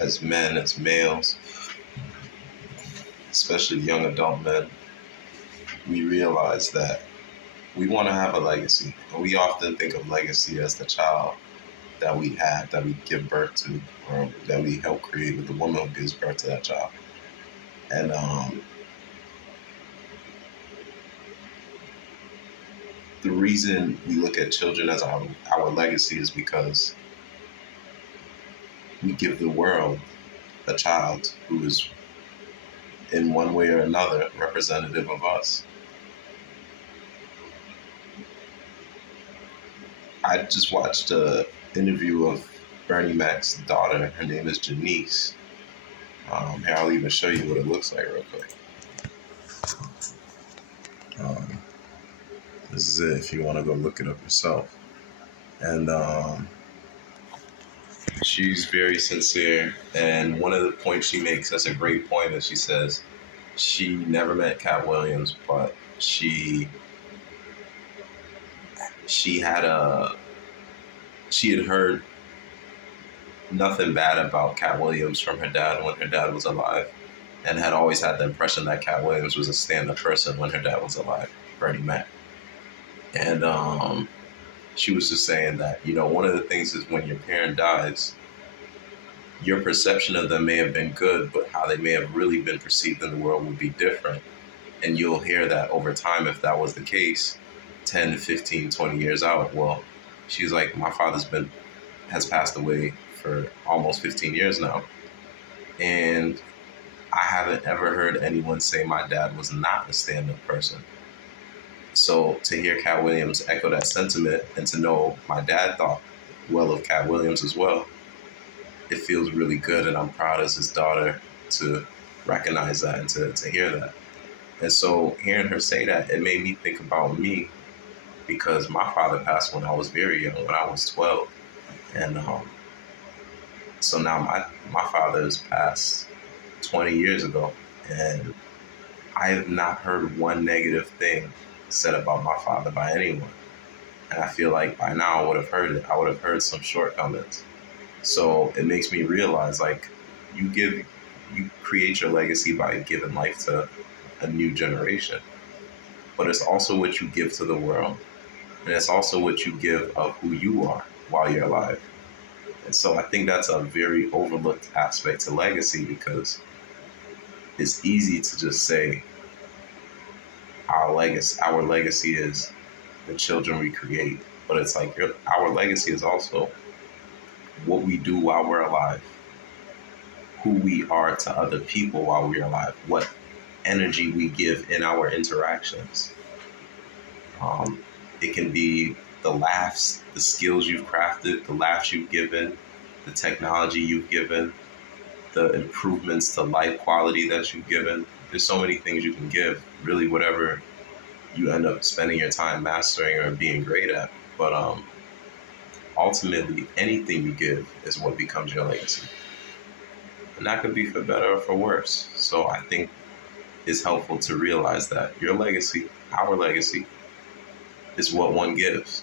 as men, as males, especially young adult men, we realize that we want to have a legacy. We often think of legacy as the child that we have, that we give birth to, or that we help create with the woman who gives birth to that child. And the reason we look at children as our legacy is because we give the world a child who is, in one way or another, representative of us. I just watched an interview of Bernie Mac's daughter. Her name is Janice. Here, I'll even show you what it looks like real quick. This is it if you want to go look it up yourself. And she's very sincere. And one of the points she makes, that's a great point, is she says she never met Cat Williams, but she had heard nothing bad about Cat Williams from her dad when her dad was alive, and had always had the impression that Cat Williams was a stand-up person when her dad was alive, Bernie Mac. And she was just saying that, one of the things is when your parent dies, your perception of them may have been good, but how they may have really been perceived in the world would be different. And you'll hear that over time, if that was the case, 10, 15, 20 years out. Well, she's like, my father's has passed away for almost 15 years now. And I haven't ever heard anyone say my dad was not a stand-up person. So to hear Cat Williams echo that sentiment, and to know my dad thought well of Cat Williams as well, it feels really good. And I'm proud as his daughter to recognize that and to hear that. And so hearing her say that, it made me think about me, because my father passed when I was very young, when I was 12. And so now my father has passed 20 years ago, and I have not heard one negative thing said about my father by anyone. And I feel like by now I would have heard it. I would have heard some shortcomings. So it makes me realize, like, you create your legacy by giving life to a new generation. But it's also what you give to the world. And it's also what you give of who you are while you're alive. And so I think that's a very overlooked aspect to legacy, because it's easy to just say our legacy is the children we create. But it's like our legacy is also what we do while we're alive, who we are to other people while we're alive, what energy we give in our interactions. It can be the laughs, the skills you've crafted, the laughs you've given, the technology you've given, the improvements to life quality that you've given. There's so many things you can give, really, whatever you end up spending your time mastering or being great at. But ultimately, anything you give is what becomes your legacy. And that could be for better or for worse. So I think it's helpful to realize that your legacy, our legacy, is what one gives.